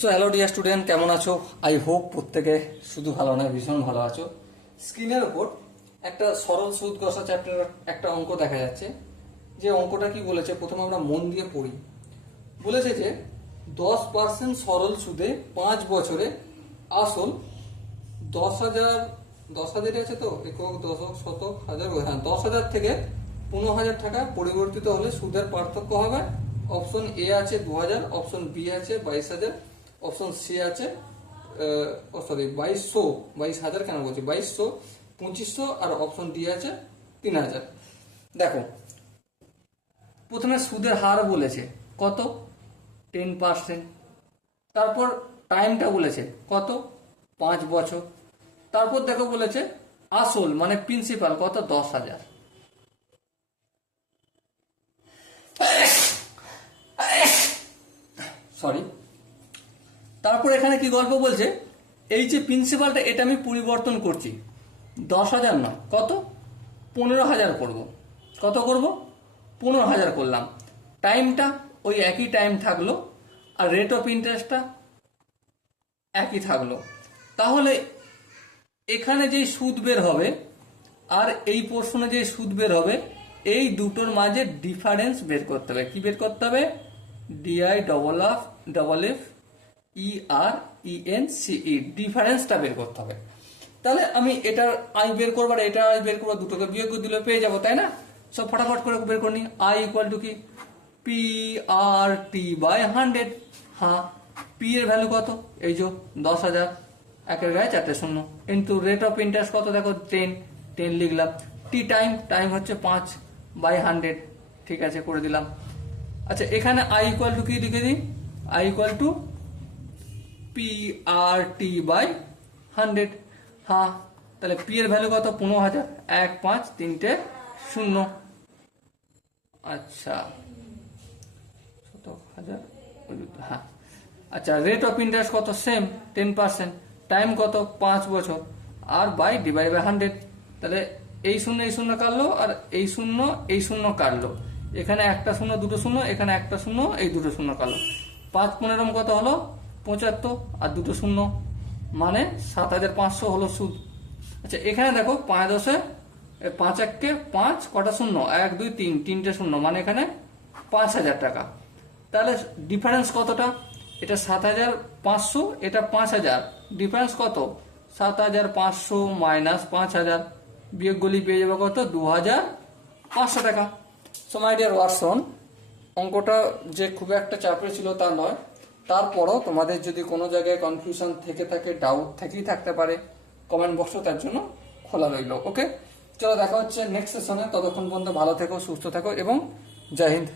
So hello dear student কেমন আছো? I hope প্রত্যেকে শুধু ভালো নয়, ভীষণ ভালো আছো। স্ক্রিনের উপর একটা সরল সুদ কষা চ্যাপ্টার একটা অঙ্ক দেখা যাচ্ছে। যে অঙ্কটা কি বলেছে? প্রথমে আমরা মন দিয়ে পড়ি। বলেছে যে, দশ পার্সেন্ট সরল সুদে পাঁচ বছরে আসল দশ হাজার দশ হাজার আছে তো? একক, দশক, শতক, হাজার হ্যাঁ দশ হাজার থেকে পনেরো হাজার টাকা পরিবর্তিত হলে সুদের পার্থক্য হবে। অপশন এ আছে দু হাজার অপশন বি আছে বাইশ হাজার। অপশন সি আছে সরি, বাইশশো, বাইশ হাজার কেন বলছি? বাইশশো, পঁচিশশো আর অপশন ডি আছে, তিন হাজার। দেখো, প্রথমে সুদের হার বলেছে, কত? Ten percent. তারপর টাইমটা বলেছে, কত? পাঁচ বছর। তারপর দেখো বলেছে, আসল মানে প্রিন্সিপাল কত? দশ হাজার। সরি। তারপর এখানে কি গল্প বলছে? এই যে প্রিন্সিপালটা এটা আমি পরিবর্তন করছি। দশ হাজার না, কত? পনেরো হাজার করব। কত করব? পনেরো হাজার করলাম। টাইমটা ওই একই টাইম থাকল, আর রেট অফ ইন্টারেস্টটা একই থাকল। তাহলে এখানে যে সুদ বের হবে, আর এই পোর্শনে যে সুদ বের হবে, এই দুটোর মাঝে ডিফারেন্স বের করতে হবে। কি বের করতে হবে? D I double F double F E R E N C E ডিফারেন্সটা বের করতে হবে। তাহলে আমি এটার আই বের করব আর এটা আই বের করব, দুটোকে বিয়োগ করে দিলে পেয়ে যাব, তাই না? সব ফটাফট করে বের করে নি। আই ইকুয়াল টু কি? P R T by hundred হ্যাঁ পি এর ভ্যালু কত? এই যে দশ হাজার। একের গায়ে চারটে শূন্য। কিন্তু রেট অফ ইন্টারেস্ট কত? দেখো টেন টেন লিখলাম। টি টাইম টাইম হচ্ছে পাঁচ বাই হান্ড্রেড ঠিক আছে, করে দিলাম। আচ্ছা এখানে আই ইকুয়াল টু কি লিখে দিই? I equal to P R T by hundred হা, তাহলে পি এর ভ্যালু কত? পনেরো হাজার। এক, পাঁচ, তিনটে, শূন্য। আচ্ছা। শতক হাজার। হ্যাঁ আচ্ছা রেট অফ ইন্টারেস্ট কত? সেম টেন পার্সেন্ট টাইম কত? পাঁচ বছর। আর বাই ডিভাইড বাই হান্ড্রেড তাহলে এই শূন্য এই শূন্য কাটলো, আর এই শূন্য এই শূন্য কাটলো। এখানে একটা শূন্য, দুটো শূন্য, এখানে একটা শূন্য, এই দুটো শূন্য কাটলো। পাঁচ পনেরো কত হলো? পঁচাত্তর আর দুটো শূন্য মানে সাত হাজার পাঁচশো হলো সুদ। আচ্ছা এখানে দেখো পাঁচ দশে পাঁচ এককে পাঁচ, কটা শূন্য? এক, দুই, তিন, তিনটে শূন্য মানে এখানে পাঁচ হাজার টাকা। তাহলে ডিফারেন্স কতটা? এটা সাত হাজার পাঁচশো, এটা পাঁচ হাজার। ডিফারেন্স কত? সাত হাজার পাঁচশো মাইনাস পাঁচ হাজার। বিয়োগগুলি পেয়ে যাবে কত? দু হাজার পাঁচশো টাকা। সো মাই ডিয়ার ওয়ার্সন অঙ্কটা যে খুব একটা চাপের ছিল তা নয়। তারপরও তোমাদের যদি কোনো জায়গায় কনফিউশন থেকে থাকে ডাউট থেকেই থাকতে পারে কমেন্ট বক্সও তার জন্য খোলা রইল ওকে চলো দেখা হচ্ছে নেক্সট সেশনে ততক্ষণ পর্যন্ত ভালো থেকো, সুস্থ থেকো, এবং জয় হিন্দ।